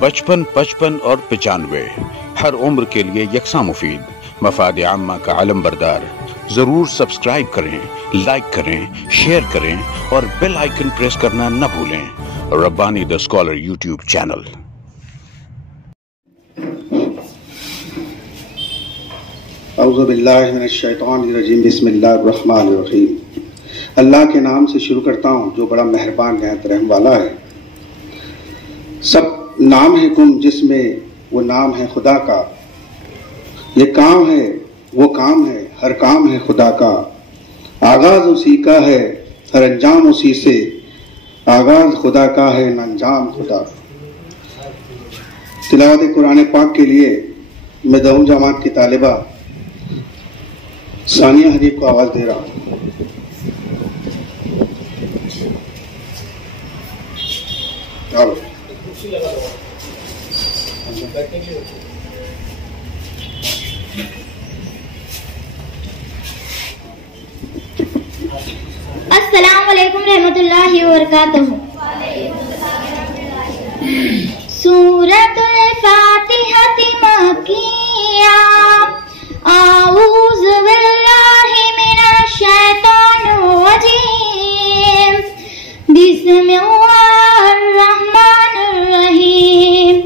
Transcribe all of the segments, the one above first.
बचपन, 55 और 95 हर उम्र के लिए यकसा मुफीद, मफाद आम्मा का आलम बरदार। जरूर सब्सक्राइब करें, लाइक करें, शेयर करें और बेल आइकन प्रेस करना न भूलें। Rabbani the scholar YouTube channel. औज़ु बिल्लाहि मिनश शैतानिर रजीम, बिस्मिल्लाहिर रहमानिर रहीम। अल्लाह के नाम से शुरू करता हूँ जो बड़ा मेहरबान निहायत रहम वाला है। सब नाम है गुम जिसमें वो नाम है खुदा का। ये काम है वो काम है, हर काम है खुदा का। आगाज उसी का है, हर अंजाम उसी से। आगाज खुदा का है, न अंजाम खुदा। तिलावत कुरान पाक के लिए मैं दहुम जमात की तालिबा सानिया हदीब को आवाज दे रहा हूँ। अस्सलाम वालेकुम रहमतुल्लाहि व बरकातहू। सूरतुल फातिहति मक्किया, आऊज़ु बिल्लाहि मिनश शैतानिर रजीम, बिस्मिल्लाहिर रहमानिर रहीम।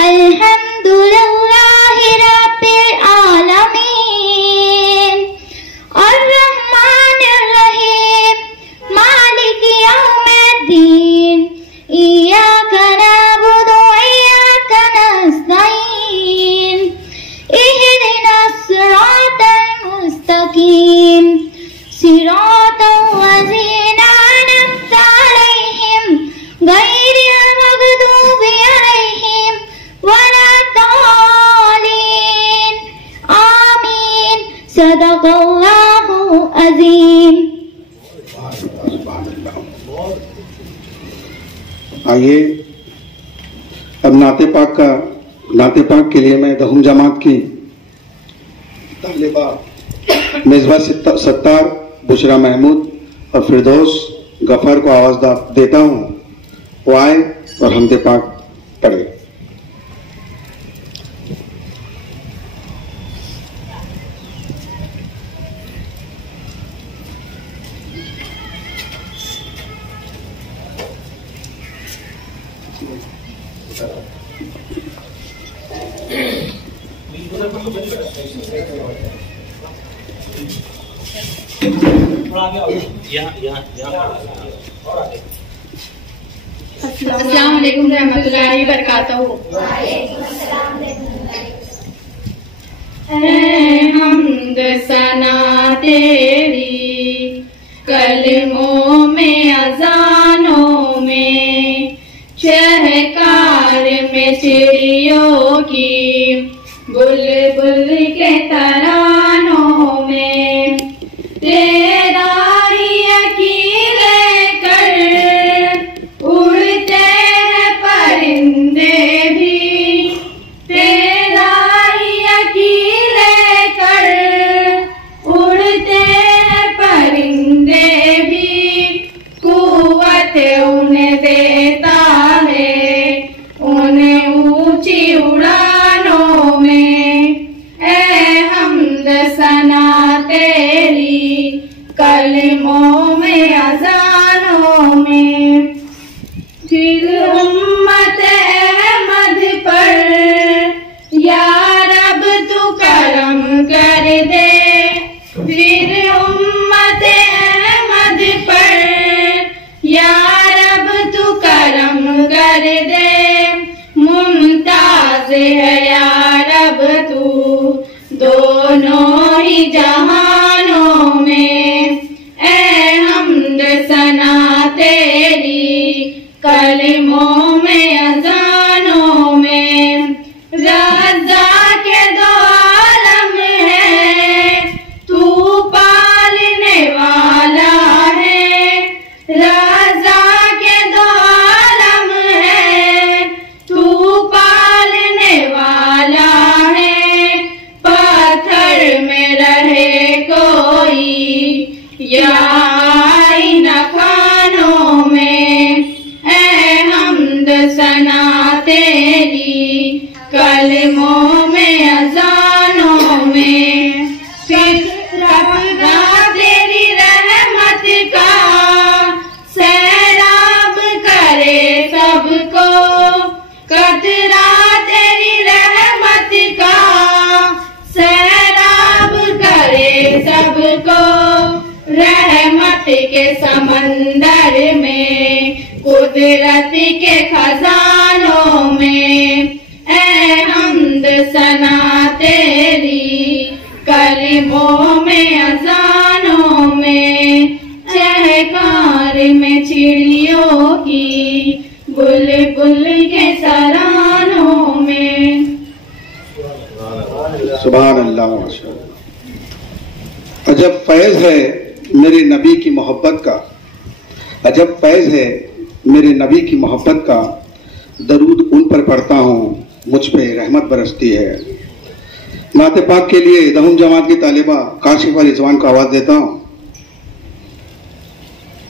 अल्हम्दुलिल्लाहि रब्बिल आलमीन, अर्रहमानिर रहीम, मालिक यौमिद्दीन, इय्याका नअबुदु व इय्याका नस्तईन, इहदिनस सिरातल मुस्तकीम, सिरातल लज़ीना अनअमता अलैहिम, गैरिल मग़दूबि अलैहिम वलाद्दालीन, आमीन। सदक़ल्लाहु अज़ीम। आइए अब नाते पाक के लिए मैं दहुम जमात की तालिबा मेजबा सत्तार, बुशरा महमूद और फिरदौस गफर को आवाज देता हूँ। वो आए और हमदे पाक पढ़े। अस्सलाम वालेकुम रहमतुल्लाहि व बरकातहू। ऐ हम्द सना तेरी, कलमों में अज़ानों में, शहकार में चिड़ियों की, बुलबुल के तरानों में। तेरा ही यकीन कर उड़ते हैं परिंदे भी, तेरा ही यकीन कर उड़ते हैं परिंदे भी। कुव्वत उन्हें देता है उन्हें ऊंची उड़ानों में। ऐ हम्द सना तेरी, कलमों में अज़ानों में। फिर उम्मत अहमद पर या रब तू करम कर दे। फिर उम्मत अहमद पर या रब तू करम कर दे। मुमताज है या रब तू दोनों ही जहानों में। ऐ हम्द सना तेरी, कलमों में अज़ानों में। रज़ा के दो आलम है, तू पालने वाला है। रज़ा के दो आलम है, तू पालने वाला है। पत्थर में रहे कोई या आईना खानों में। ऐ हम्द सना तेरी, कलमों में अजानों में, कतरा तेरी रहमत का सैराब करे सबको, कतरा तेरी रहमत का सैराब करे सबको। रहमत के समंदर में, कुदरत के खजानों में, ऐ हम्द सना तेरी, कलमों में अजानों में, चहकार में चिड़ियों की, बुलबुल के सरानों में। सुभान अल्लाह। अजब फैज है मेरे नबी की मोहब्बत का, अजब फैज है मेरे नबी की मोहब्बत का, दरूद उन पर पढ़ता हूँ मुझ पे रहमत बरसती है। नाते पाक के लिए दहुम जमात की तालिबा काशिफा रिजवान को आवाज देता हूँ,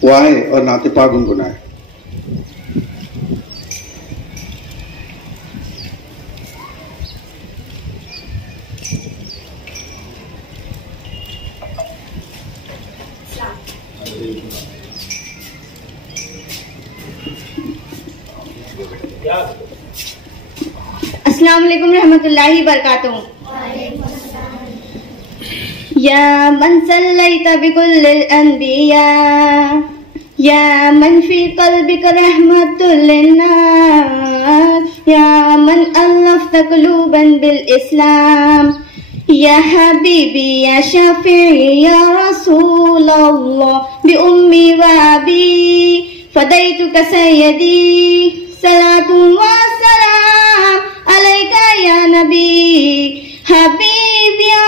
वो आए और नाते पाक गुनगुनाए। अस्सलाम वालेकुम रहमतुल्लाहि बरकातुहू। या मन सल्लैत बिकुल्लिल अन्बिया, या मन फी क़ल्बिका रहमतुल लिन्नास, या मन अल्लफ़्त क़ुलूबन बिल इस्लाम, या हबीबी या शफ़ीई या रसूलल्लाह, बि उम्मी व अबी फ़दैतुका सय्यदी, सलातु व सलाम अलैका या नबी, हबीब या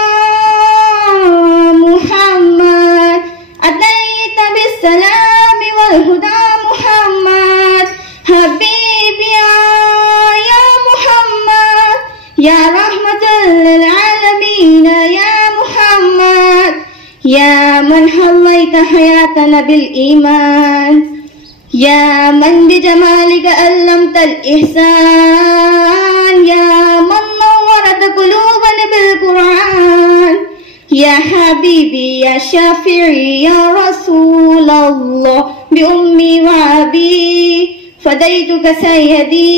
मुहम्मद, अतैत बिस्सलाम वल हुदा मुहम्मद, हबीब या मुहम्मद, या रहमतुल लिल आलमीन या मुहम्मद, या मन हवैत हयातना बिल ईमान, या मन बिजमालिक अल्लमतल इहसान, या मन नव्वरत कुलूबन बिल कुरान, या हबीबी या शफीई या रसूलल्लाह, बि उम्मी व अबी फ़दैतुका सय्यदी,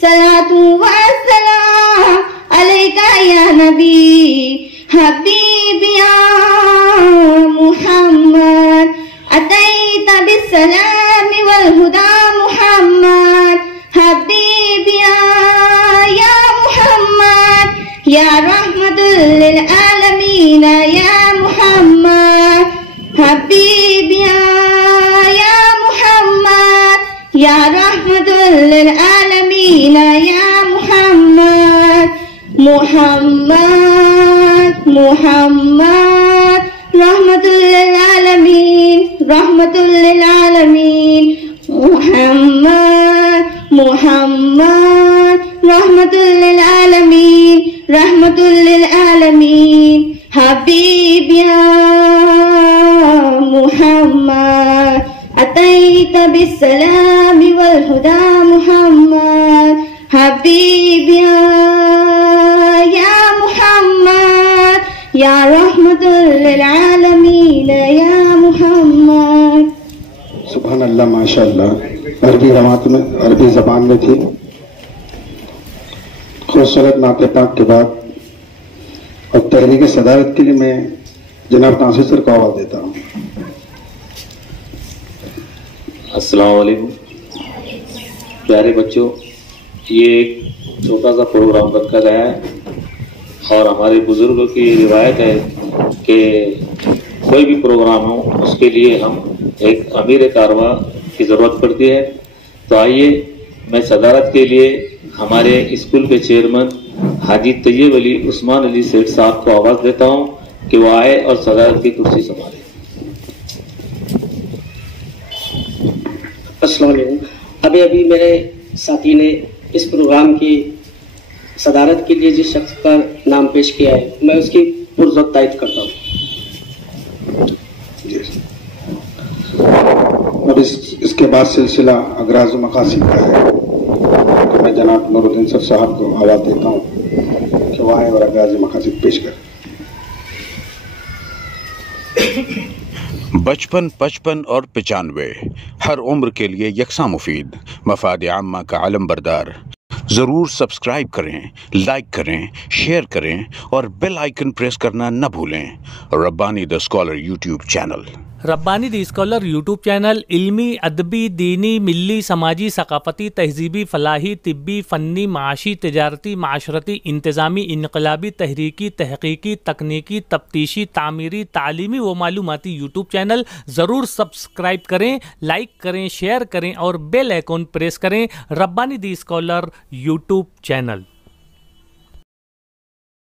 सलातु व सलाम अलैका या नबी, हबीब या मुहम्मद, अतैत बिस्सलाम वल हुदा मुहम्मद, हबीब या मुहम्मद, या रहमतुल लिल आलमीन या मुहम्मद, हबीब या मुहम्मद, या रहमतुल लिल आलमीन या मुहम्मद, मुहम्मद मुहम्मद रहमतुल लिल आलमीन, रहमतुल लिल आलमीन, मुहम्मद मुहम्मद रहमतुल लिल आलमीन, रहमतुल लिल आलमीन, हबीब या मुहम्मद, अतैत बिस्सलाम वल हुदा मुहम्मद, हबीब या मुहम्मद, या रहमतुल लिल आलमीन या मुहम्मद। सुभान अल्लाह, माशाअल्लाह। अरबी जमात में, अरबी जबान में थी। खूबसूरत नाते पाक के बाद और तहरीक सदारत के लिए मैं जनाब नासिर सर को आवाज देता हूँ। अस्सलाम वालेकुम प्यारे बच्चों, ये एक छोटा सा प्रोग्राम रखा गया है और हमारे बुजुर्गों की रिवायत है कि कोई भी प्रोग्राम हो उसके लिए हम एक अमीर कारवां की ज़रूरत पड़ती है। तो आइए मैं सदारत के लिए हमारे स्कूल के चेयरमैन हाजी तैयब अली उस्मान अली सेठ साहब को आवाज़ देता हूँ कि वो आए और सदारत की कुर्सी संभाले। अस्सलाम वालेकुम। अभी अभी मेरे साथी ने इस प्रोग्राम की सदारत के लिए जिस शख्स का नाम पेश किया है, मैं उसकी पुरज़त तारीफ करता हूँ। और इसके बाद सिलसिला अगराज़ मकासिद का है। मैं जनाब नूरुद्दीन सर साहब को आवाज़ देता हूँ कि वह आए और अगाज़ मकासिद पेश करें। बचपन, 55 और 95 हर उम्र के लिए यकसां मुफीद, मफाद आम्मा का आलम बरदार। ज़रूर सब्सक्राइब करें, लाइक करें, शेयर करें और बेल आइकन प्रेस करना न भूलें। Rabbani the scholar YouTube channel. Rabbani the scholar YouTube channel इल्मी, अदबी, दीनी, मिल्ली, समाजी, सकाफती, तहजीबी, फलाही, तिब्बी, फ़न्नी, माशी, तिजारती, माशरती, इंतज़ामी, इनकलाबी, तहरीकी, तहकीकी, तकनीकी, तफ्तीशी, तामीरी, तालीमी व मालूमाती यूट्यूब चैनल। ज़रूर सब्सक्राइब करें, लाइक करें, शेयर करें और बेल आइकन प्रेस करें। Rabbani the scholar YouTube channel.